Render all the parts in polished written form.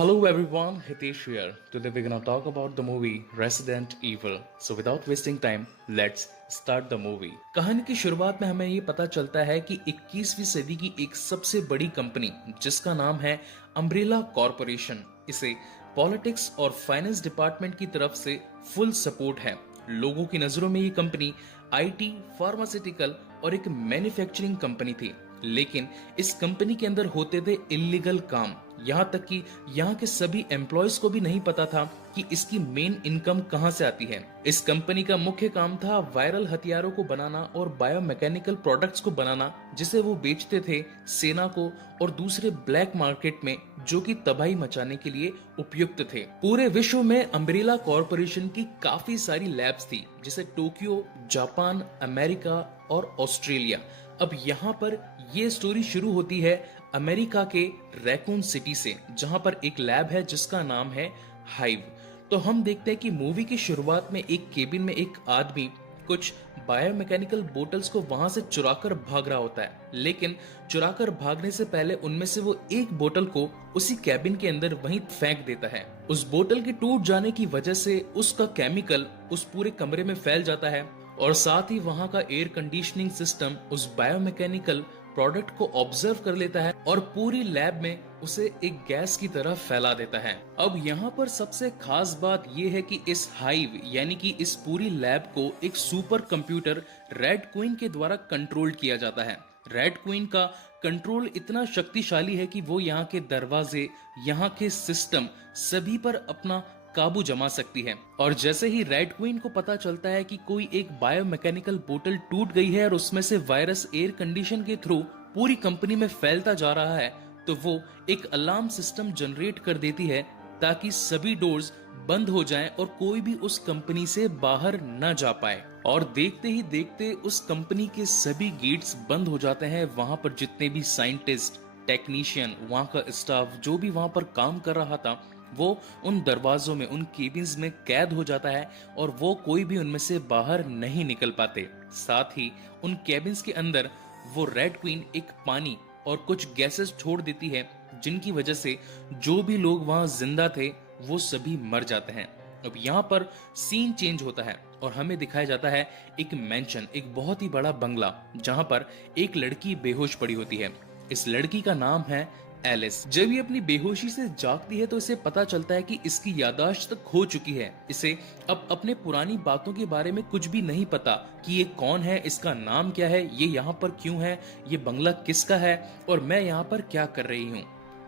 Hello everyone, Hitesh here. Today we're gonna talk about the movie Resident Evil. So without wasting time, let's start the movie. कहानी की शुरुआत में हमें ये पता चलता है कि 21वीं सदी की एक सबसे बड़ी कंपनी जिसका नाम है अम्ब्रेला कॉरपोरेशन, इसे पॉलिटिक्स और फाइनेंस डिपार्टमेंट की तरफ से फुल सपोर्ट है। लोगों की नजरों में ये कंपनी आईटी, फार्मास्यूटिकल और एक मैन्युफैक्चरिंग कंपनी थी, लेकिन इस कंपनी के अंदर होते थे इलीगल काम। यहाँ तक कि यहाँ के सभी एम्प्लॉयज को भी नहीं पता था कि इसकी मेन इनकम कहाँ से आती है। इस कंपनी का मुख्य काम था वायरल हथियारों को बनाना और बायोमैकेनिकल प्रोडक्ट्स को बनाना, जिसे वो बेचते थे सेना को और दूसरे ब्लैक मार्केट में, जो कि तबाही मचाने के लिए उपयुक्त थे। पूरे विश्व में अम्ब्रेला कॉरपोरेशन की काफी सारी लैब्स थी, जैसे टोक्यो, जापान, अमेरिका और ऑस्ट्रेलिया। अब यहाँ पर ये स्टोरी शुरू होती है अमेरिका के रैकून सिटी से, जहां पर एक लैब है जिसका नाम है हाइव। तो हम देखते हैं कि मूवी की शुरुआत में एक केबिन में एक आदमी कुछ बायोमैकेनिकल बोतल्स को वहां से चुराकर भाग रहा होता है, लेकिन चुराकर भागने से पहले उनमें से वो एक बोतल को उसी कैबिन के अंदर वहीं फेंक देता है। उस बोतल के टूट जाने की वजह से उसका केमिकल उस पूरे कमरे में फैल जाता है और साथ ही वहां का एयर कंडीशनिंग सिस्टम उस बायोमैकेनिकल प्रोडक्ट को ऑब्जर्व कर लेता है और पूरी लैब में उसे एक गैस की तरह फैला देता है। अब यहाँ पर सबसे खास बात यह है कि इस हाइव यानी कि इस पूरी लैब को एक सुपर कंप्यूटर रेड क्वीन के द्वारा कंट्रोल किया जाता है। रेड क्वीन का कंट्रोल इतना शक्तिशाली है कि वो यहाँ के दरवाजे, यहाँ के सिस्टम सभी पर अपना काबू जमा सकती है। और जैसे ही रेड क्वीन को पता चलता है कि कोई एक बायोमैकेनिकल बोतल टूट गई है और उसमें से वायरस एयर कंडीशन के थ्रू पूरी कंपनी में फैलता जा रहा है, तो वो एक अलार्म सिस्टम जनरेट कर देती है ताकि सभी डोर्स बंद हो जाएं और कोई भी उस कंपनी से बाहर न जा पाए। और देखते ही देखते उस कंपनी के सभी गेट्स बंद हो जाते हैं। वहां पर जितने भी साइंटिस्ट, टेक्नीशियन, वहां का स्टाफ जो भी वहां पर काम कर रहा था, वो उन दरवाजों में, उन केबिन्स में कैद हो जाता है और वो कोई भी उनमें से बाहर नहीं निकल पाते। साथ ही उन केबिन्स के अंदर वो रेड क्वीन एक पानी और कुछ गैसेस छोड़ देती है, जिनकी वजह से जो भी लोग वहां जिंदा थे वो सभी मर जाते हैं। अब यहाँ पर सीन चेंज होता है और हमें दिखाया जाता है एक मैंशन, एक बहुत ही बड़ा बंगला, जहां पर एक लड़की बेहोश पड़ी होती है। इस लड़की का नाम है एलिस। जब ये अपनी बेहोशी से जागती है तो इसे पता चलता है कि इसकी याददाश्त खो चुकी है। इसे अब अपने पुरानी बातों के बारे में कुछ भी नहीं पता कि ये कौन है, इसका नाम क्या है, ये यहाँ पर क्यों है, ये बंगला किसका है और मैं यहाँ पर क्या कर रही हूँ।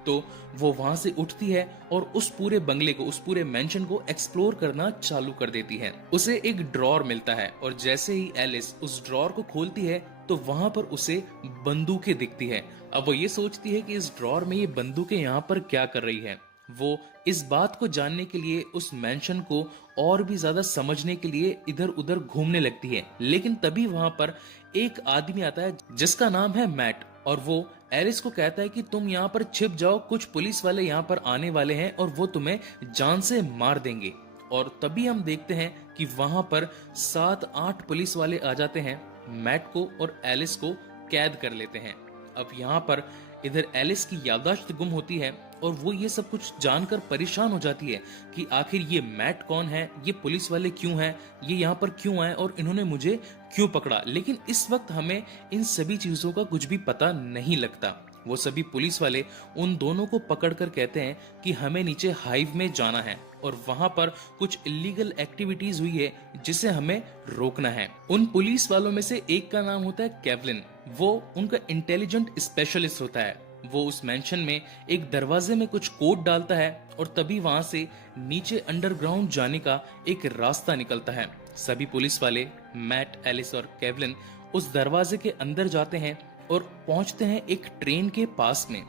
तो वो वहां से उठती है और उस पूरे बंगले को, उस पूरे मेंशन को एक्सप्लोर करना चालू कर देती है। उसे एक ड्रॉर मिलता है और जैसे ही एलिस उस ड्रॉर को खोलती है तो वहां पर उसे बंदूकें दिखती है। अब वो ये सोचती है कि इस ड्रॉर में ये बंदूकें यहाँ पर क्या कर रही है। वो इस बात को जानने के लिए, उस मेंशन को और भी ज्यादा समझने के लिए इधर उधर घूमने लगती है। लेकिन तभी वहां पर एक आदमी आता है जिसका नाम है मैट, और वो एलिस को कहता है कि तुम यहाँ पर छिप जाओ, कुछ पुलिस वाले यहाँ पर आने वाले हैं और वो तुम्हें जान से मार देंगे। और तभी हम देखते हैं कि वहां पर 7-8 पुलिस वाले आ जाते हैं, मैट को और एलिस को कैद कर लेते हैं। अब यहाँ पर इधर एलिस की याददाश्त गुम होती है और वो ये सब कुछ जानकर परेशान हो जाती है कि आखिर ये मैट कौन है, ये पुलिस वाले क्यों हैं, ये यहाँ पर क्यों आए और इन्होंने मुझे क्यों पकड़ा। लेकिन इस वक्त हमें इन सभी चीजों का कुछ भी पता नहीं लगता। वो सभी पुलिस वाले उन दोनों को पकड़कर कहते हैं कि हमें नीचे हाइव में जाना है और वहां पर कुछ इलीगल एक्टिविटीज हुई है जिसे हमें रोकना है। उन पुलिस वालों में से एक का नाम होता है केवलिन। वो उनका इंटेलिजेंट स्पेशलिस्ट होता है। वो उस मेंशन में एक दरवाजे में कुछ कोड डालता है और तभी वहां से नीचे अंडरग्राउंड जाने का एक रास्ता निकलता है। सभी पुलिस वाले, मैट, एलिस और केवलिन उस दरवाजे के अंदर जाते हैं और पहुंचते हैं एक ट्रेन के पास में।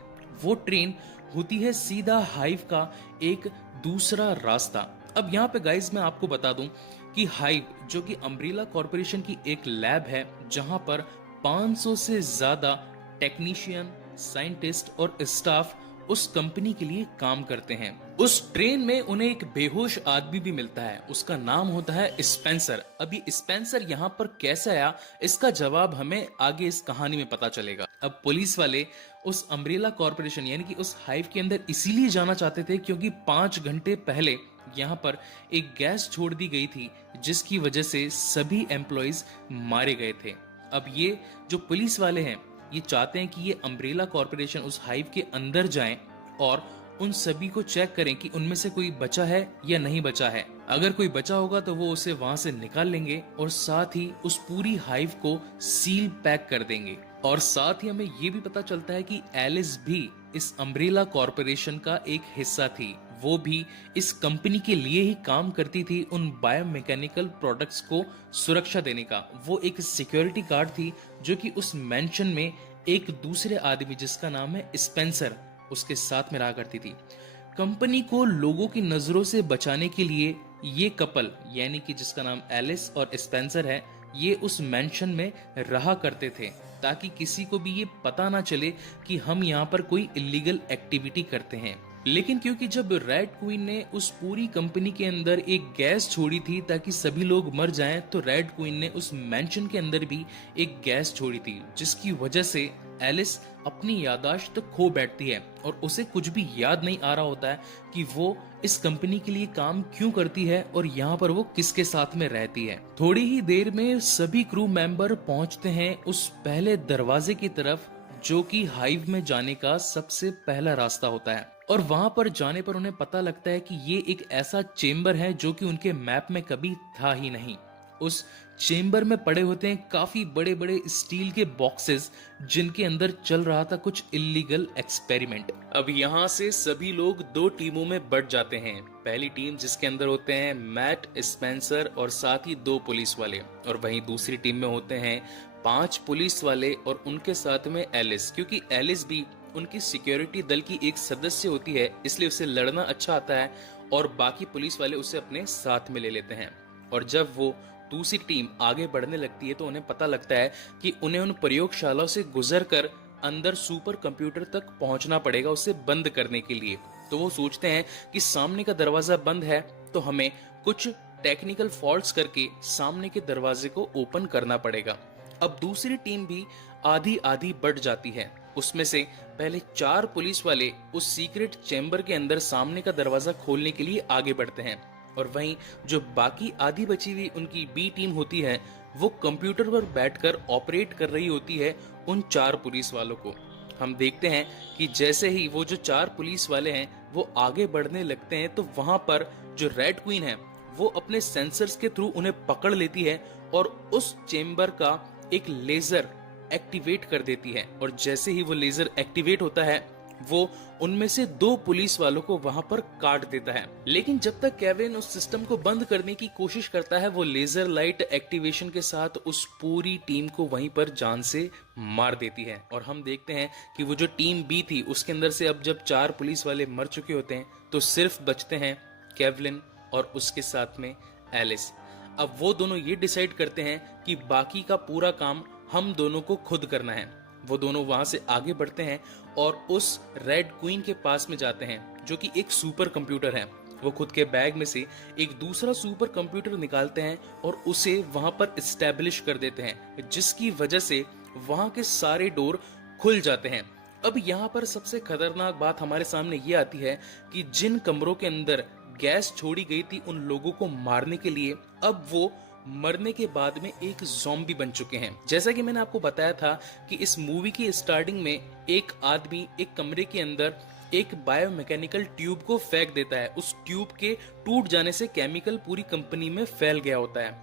वो ट्रेन होती है सीधा हाइव का एक दूसरा रास्ता। अब यहाँ पे गाइज मैं आपको बता दूं कि हाइव, जो कि अम्ब्रेला कॉरपोरेशन की एक लैब है, जहां पर 500 से ज्यादा टेक्नीशियन, साइंटिस्ट और स्टाफ उस कंपनी के लिए काम करते हैं। उस ट्रेन में उन्हें एक बेहोश आदमी भी मिलता है, उसका नाम होता है स्पेंसर। अभी स्पेंसर यहाँ पर कैसे आया, इसका जवाब हमें आगे इस कहानी में पता चलेगा। अब पुलिस वाले उस अम्ब्रेला कॉर्पोरेशन यानी कि उस हाइव के अंदर इसीलिए जाना चाहते थे क्योंकि 5 घंटे पहले यहाँ पर एक गैस छोड़ दी गई थी जिसकी वजह से सभी एम्प्लॉयज मारे गए थे। अब ये जो पुलिस वाले हैं ये चाहते हैं कि ये अम्ब्रेला कॉर्पोरेशन उस हाइव के अंदर जाएं और उन सभी को चेक करें कि उनमें से कोई बचा है या नहीं बचा है। अगर कोई बचा होगा तो वो उसे वहां से निकाल लेंगे और साथ ही उस पूरी हाइव को सील पैक कर देंगे। और साथ ही हमें ये भी पता चलता है कि एलिस भी इस अम्ब्रेला कॉर्पोरेशन का एक हिस्सा थी। वो भी इस कंपनी के लिए ही काम करती थी, उन बायोमैकेनिकल प्रोडक्ट्स को सुरक्षा देने का। वो एक सिक्योरिटी गार्ड थी जो कि उस मेंशन में एक दूसरे आदमी जिसका नाम है स्पेंसर उसके साथ में रहा करती थी। कंपनी को लोगों की नजरों से बचाने के लिए ये कपल यानी कि जिसका नाम एलिस और स्पेंसर है ये उस मेंशन में रहा करते थे ताकि किसी को भी ये पता ना चले कि हम यहाँ पर कोई इलीगल एक्टिविटी करते हैं। लेकिन क्योंकि जब रेड क्वीन ने उस पूरी कंपनी के अंदर एक गैस छोड़ी थी ताकि सभी लोग मर जाएं, तो रेड क्वीन ने उस मेंशन के अंदर भी एक गैस छोड़ी थी जिसकी वजह से एलिस अपनी याददाश्त खो बैठती है और उसे कुछ भी याद नहीं आ रहा होता है कि वो इस कंपनी के लिए काम क्यों करती है और यहाँ पर वो किसके साथ में रहती है। थोड़ी ही देर में सभी क्रू मेंबर पहुंचते हैं उस पहले दरवाजे की तरफ जो कि हाइव में जाने का सबसे पहला रास्ता होता है। और वहां पर जाने पर उन्हें पता लगता है कि ये एक ऐसा चेम्बर है जो कि उनके मैप में कभी था ही नहीं। उस चेम्बर में पड़े होते हैं काफी बड़े बड़े स्टील के बॉक्सेस जिनके अंदर चल रहा था कुछ इलीगल एक्सपेरिमेंट। अब यहाँ से सभी लोग 2 टीमों में बट जाते हैं। पहली टीम जिसके अंदर होते हैं मैट, स्पेंसर और साथ ही 2 पुलिस वाले, और वहीं दूसरी टीम में होते हैं 5 पुलिस वाले और उनके साथ में एलिस। क्योंकि एलिस भी उनकी सिक्योरिटी दल की एक सदस्य होती है इसलिए उसे लड़ना अच्छा आता है और बाकी पुलिस वाले उसे अपने साथ में ले लेते हैं। और जब वो दूसरी टीम आगे बढ़ने लगती है तो उन्हें पता लगता है कि उन्हें उन प्रयोगशालाओं से गुजरकर अंदर सुपर कंप्यूटर तक पहुंचना पड़ेगा उसे बंद करने के लिए। तो वो सोचते हैं कि सामने का दरवाजा बंद है तो हमें कुछ टेक्निकल फॉल्ट्स करके सामने के दरवाजे को ओपन करना पड़ेगा। अब दूसरी टीम भी आधी आधी बढ़ जाती है। उसमें से पहले 4 पुलिस वाले उस सीक्रेट चैम्बर के अंदर सामने का दरवाजा खोलने के लिए आगे बढ़ते हैं और वहीं जो बाकी आधी बची हुई उनकी बी टीम होती है वो कंप्यूटर पर बैठकर ऑपरेट कर रही होती है उन 4 पुलिस वालों को। हम देखते हैं कि जैसे ही वो जो 4 पुलिस वाले हैं वो आगे बढ़ने लगते हैं तो वहां पर जो रेड क्वीन है वो अपने सेंसर्स के थ्रू उन्हें पकड़ लेती है और उस चेम्बर का एक लेजर एक्टिवेट कर देती है। और जैसे ही वो लेजर एक्टिवेट होता है वो उनमें से 2 पुलिस वालों को वहां पर काट देता है। लेकिन जब तक केविन उस सिस्टम को बंद करने की कोशिश करता है वो लेजर लाइट एक्टिवेशन के साथ उस पूरी टीम को वहीं पर जान से मार देती है। और हम देखते हैं कि वो जो टीम बी थी उसके अंदर से अब जब 4 पुलिस वाले मर चुके होते हैं तो सिर्फ बचते हैं केवलिन और उसके साथ में एलिस। अब वो दोनों ये डिसाइड करते हैं कि बाकी का पूरा काम हम दोनों को खुद करना है। वो दोनों वहां से आगे बढ़ते हैं और उस रेड क्वीन के पास में जाते हैं जो कि एक सुपर कंप्यूटर है। वो खुद के बैग में से एक दूसरा सुपर कंप्यूटर निकालते हैं और उसे वहां पर एस्टेब्लिश कर देते हैं जिसकी वजह से वहां के सारे डोर खुल जाते हैं। अब यहाँ पर सबसे खतरनाक बात हमारे सामने ये आती है कि जिन कमरों के अंदर गैस छोड़ी गई थी उन लोगों को मारने के लिए अब वो मरने के बाद में एक ज़ॉम्बी बन चुके हैं। जैसा कि मैंने आपको बताया था कि इस मूवी की स्टार्टिंग में एक आदमी एक कमरे के अंदर एक बायोमैकेनिकल ट्यूब को फेंक देता है। उस ट्यूब के टूट जाने से केमिकल पूरी कंपनी में फैल गया होता है।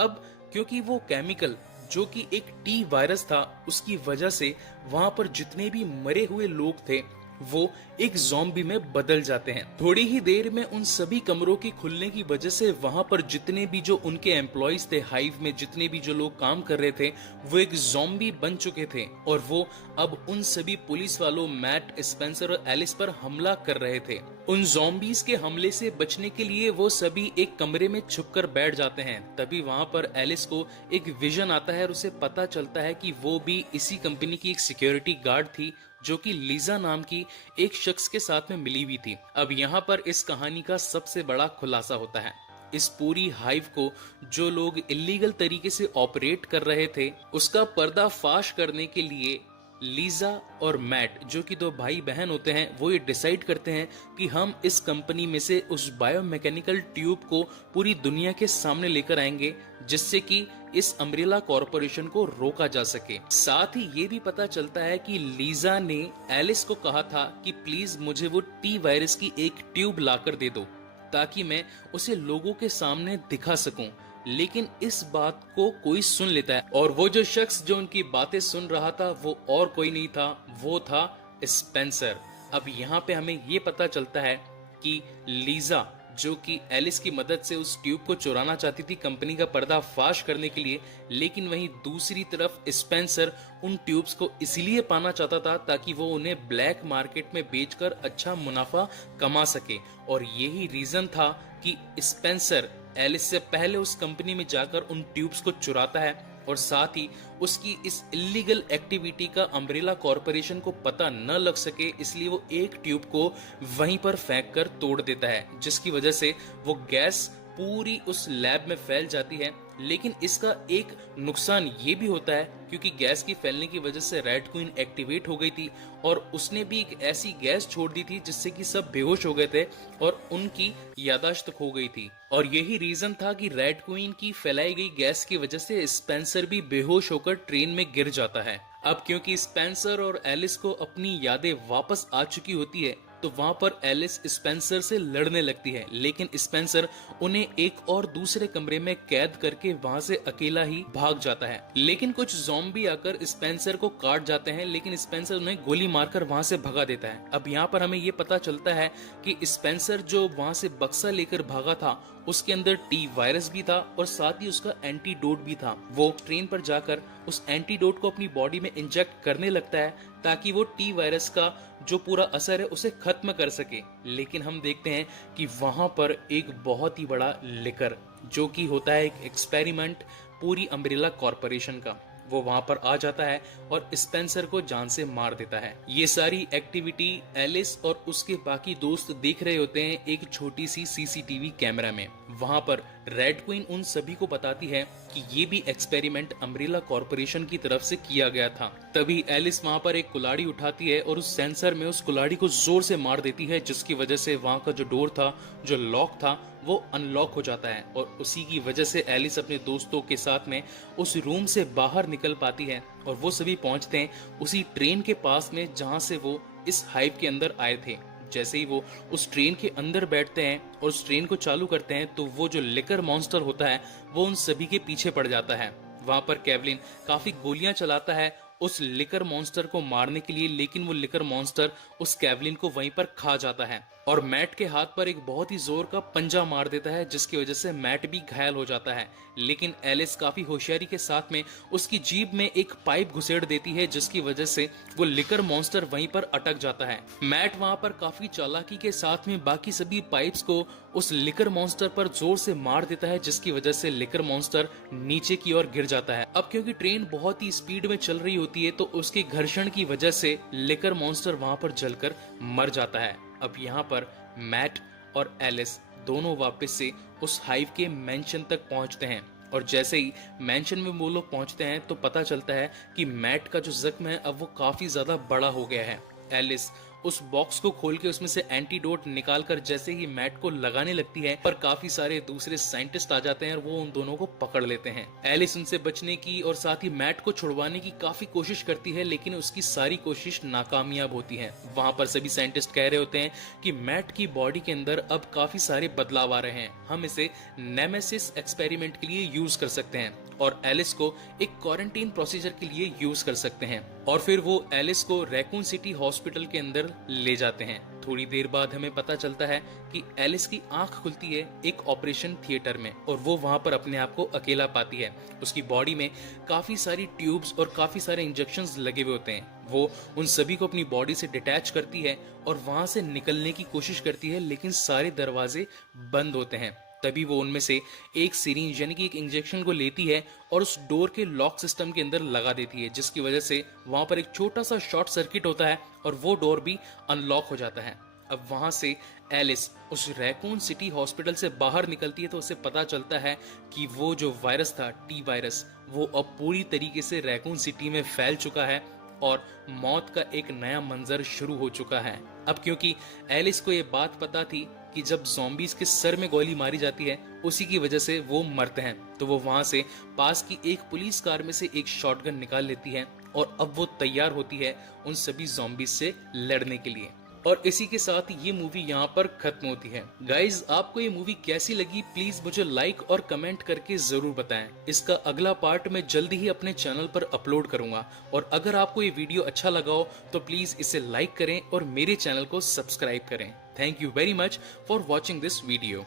अब क्योंकि वो केमिकल जो कि एक टी वायरस था उसकी वजह से वहां पर जितने भी मरे हुए लोग थे वो एक ज़ॉम्बी में बदल जाते हैं। थोड़ी ही देर में उन सभी कमरों के खुलने की वजह से वहां पर जितने भी जो उनके एम्प्लॉयज थे हाइव में जितने भी जो लोग काम कर रहे थे वो एक ज़ॉम्बी बन चुके थे और वो अब उन सभी पुलिस वालों मैट, स्पेंसर और एलिस पर हमला कर रहे थे। उन ज़ॉम्बीज के हमले से बचने के लिए वो सभी एक कमरे में छुपकर बैठ जाते हैं। तभी वहां पर एलिस को एक विजन आता है और उसे पता चलता है कि वो भी इसी कंपनी की एक सिक्योरिटी गार्ड थी जो कि लीजा नाम की एक शख्स के साथ में मिली हुई थी। अब यहाँ पर इस कहानी का सबसे बड़ा खुलासा होता है। इस पूरी हाइव को जो लोग इलीगल तरीके से ऑपरेट कर रहे थे उसका पर्दाफाश करने के लिए लीजा और मैट जो कि दो भाई बहन होते हैं वो ये डिसाइड करते हैं कि हम इस कंपनी में से उस बायोमैकेनिकल ट्यूब को पूरी दुनिया के सामने लेकर आएंगे जिससे कि इस अम्ब्रेला कॉरपोरेशन को रोका जा सके। साथ ही ये भी पता चलता है कि लीजा ने एलिस को कहा था कि प्लीज मुझे वो टी वायरस की एक ट्यूब लाकर दे दो ताकि मैं उसे लोगों के सामने दिखा सकूं। लेकिन इस बात को कोई सुन लेता है और वो जो शख्स जो उनकी बातें सुन रहा था वो और कोई नहीं था, वो था स्पेंसर। अब यहाँ पे हमें ये पता चलता है कि लीजा जो कि एलिस की मदद से उस ट्यूब को चुराना चाहती थी कंपनी का पर्दाफाश करने के लिए, लेकिन वहीं दूसरी तरफ स्पेंसर उन ट्यूब्स को इसलिए पाना चाहता था ताकि वो उन्हें ब्लैक मार्केट में बेचकर अच्छा मुनाफा कमा सके। और यही रीजन था कि स्पेंसर एलिस से पहले उस कंपनी में जाकर उन ट्यूब्स को चुराता है और साथ ही उसकी इस इलीगल एक्टिविटी का अम्ब्रेला कॉरपोरेशन को पता न लग सके इसलिए वो एक ट्यूब को वहीं पर फेंक कर तोड़ देता है, जिसकी वजह से वो गैस पूरी उस लैब में फैल जाती है। लेकिन इसका एक नुकसान ये भी होता है क्योंकि गैस की फैलने की वजह से रेड क्वीन एक्टिवेट हो गई थी और उसने भी एक ऐसी गैस छोड़ दी थी जिससे कि सब बेहोश हो गए थे और उनकी यादाश्त खो गई थी। और यही रीजन था कि रेड क्वीन की फैलाई गई गैस की वजह से स्पेंसर भी बेहोश होकर ट्रेन में गिर जाता है। अब क्योंकि स्पेंसर और एलिस को अपनी यादें वापस आ चुकी होती है तो वहां पर एलिस स्पेंसर से लड़ने लगती है, लेकिन स्पेंसर उन्हें एक और दूसरे कमरे में कैद करके वहां से अकेला ही भाग जाता है। लेकिन कुछ ज़ॉम्बी आकर स्पेंसर को काट जाते हैं, लेकिन स्पेंसर उन्हें गोली मारकर वहां से भगा देता है। अब यहाँ पर हमें ये पता चलता है कि स्पेंसर जो वहां से बक्सा लेकर भागा था उसके अंदर टी वायरस भी था और साथ ही उसका एंटीडोट भी था। वो ट्रेन पर जाकर उस एंटीडोट को अपनी बॉडी में इंजेक्ट करने लगता है ताकि वो टी वायरस का जो पूरा असर है उसे खत्म कर सके। लेकिन हम देखते हैं कि वहां पर एक बहुत ही बड़ा लिकर जो कि होता है एक एक्सपेरिमेंट पूरी अम्ब्रेला कॉरपोरेशन का, वो वहां पर आ जाता है और स्पेंसर को जान से मार देता है। ये सारी एक्टिविटी एलिस और उसके बाकी दोस्त देख रहे होते हैं एक छोटी सी सीसीटीवी कैमरा में। वहां पर रेड क्वीन उन सभी को बताती है कि ये भी एक्सपेरिमेंट अम्ब्रेला कॉरपोरेशन की तरफ से किया गया था। तभी एलिस वहां पर एक कुल्हाड़ी उठाती है और उस सेंसर में उस कुल्हाड़ी को जोर से मार देती है, जिसकी वजह से वहां का जो डोर था, जो लॉक था, वो अनलॉक हो जाता है और उसी की वजह से एलिस अपने दोस्तों के साथ में उस रूम से बाहर निकल पाती है और वो सभी पहुंचते हैं उसी ट्रेन के पास में जहां से वो इस हाइव के अंदर आए थे। जैसे ही वो उस ट्रेन के अंदर बैठते हैं और उस ट्रेन को चालू करते हैं तो वो जो लिकर मॉन्स्टर होता है वो उन सभी के पीछे पड़ जाता है। वहां पर केवलिन काफी गोलियां चलाता है उस लिकर मॉन्स्टर को मारने के लिए, लेकिन वो लिकर मॉन्स्टर उस केवलिन को वहीं पर खा जाता है और मैट के हाथ पर एक बहुत ही जोर का पंजा मार देता है, जिसकी वजह से मैट भी घायल हो जाता है। लेकिन एलिस काफी होशियारी के साथ में उसकी जीभ में एक पाइप घुसेड़ देती है, जिसकी वजह से वो लिकर मॉन्स्टर वहीं पर अटक जाता है। मैट वहां पर काफी चालाकी के साथ में बाकी सभी पाइप्स को उस लिकर मॉन्स्टर पर जोर से मार देता है, जिसकी वजह से लिकर मॉन्स्टर नीचे की ओर गिर जाता है। अब क्योंकि ट्रेन बहुत ही स्पीड में चल रही होती है तो उसके घर्षण की वजह से लिकर मॉन्स्टर वहां पर जलकर मर जाता है। अब यहाँ पर मैट और एलिस दोनों वापस से उस हाइव के मेंशन तक पहुंचते हैं और जैसे ही मेंशन में वो लोग पहुंचते हैं तो पता चलता है कि मैट का जो जख्म है अब वो काफी ज्यादा बड़ा हो गया है। एलिस उस बॉक्स को खोल के उसमें से एंटीडोट निकालकर जैसे ही मैट को लगाने लगती है पर काफी सारे दूसरे साइंटिस्ट आ जाते हैं और वो उन दोनों को पकड़ लेते हैं। एलिस उनसे बचने की और साथ ही मैट को छुड़वाने की काफी कोशिश करती है, लेकिन उसकी सारी कोशिश नाकामयाब होती है। वहां पर सभी साइंटिस्ट कह रहे होते हैं कि मैट की बॉडी के अंदर अब काफी सारे बदलाव आ रहे हैं, हम इसे नेमेसिस एक्सपेरिमेंट के लिए यूज कर सकते हैं और एलिस को एक क्वारंटीन प्रोसीजर के लिए यूज कर सकते हैं। और फिर वो एलिस को रैकून सिटी हॉस्पिटल के अंदर ले जाते हैं। थोड़ी देर बाद हमें पता चलता है कि एलिस की आंख खुलती है एक ऑपरेशन थिएटर में और वो वहां पर अपने आप को अकेला पाती है। उसकी बॉडी में काफी सारी ट्यूब्स और काफी सारे इंजेक्शंस लगे हुए होते हैं। वो उन सभी को अपनी बॉडी से डिटैच करती है और वहां से निकलने की कोशिश करती है, लेकिन सारे दरवाजे बंद होते हैं। तभी वो उनमें से एक सिरिंज यानी कि एक इंजेक्शन को लेती है और उस डोर के लॉक सिस्टम के अंदर लगा देती है, जिसकी वजह से वहां पर एक छोटा सा शॉर्ट सर्किट होता है और वो डोर भी अनलॉक हो जाता है। अब वहां से एलिस उस रैकून सिटी हॉस्पिटल से बाहर निकलती है तो उसे पता चलता है कि वो जो वायरस था टी वायरस वो अब पूरी तरीके से रैकून सिटी में फैल चुका है और मौत का एक नया मंजर शुरू हो चुका है। अब क्योंकि एलिस को ये बात पता थी कि जब ज़ॉम्बीज के सर में गोली मारी जाती है उसी की वजह से वो मरते हैं, तो वो वहां से पास की एक पुलिस कार में से एक शॉटगन निकाल लेती है और अब वो तैयार होती है उन सभी ज़ॉम्बीज से लड़ने के लिए। और इसी के साथ ये मूवी यहाँ पर खत्म होती है। गाइज, आपको ये मूवी कैसी लगी प्लीज मुझे लाइक और कमेंट करके जरूर बताएं। इसका अगला पार्ट मैं जल्दी ही अपने चैनल पर अपलोड करूंगा। और अगर आपको ये वीडियो अच्छा लगा हो तो प्लीज इसे लाइक करें और मेरे चैनल को सब्सक्राइब करें। Thank you very much for watching this video.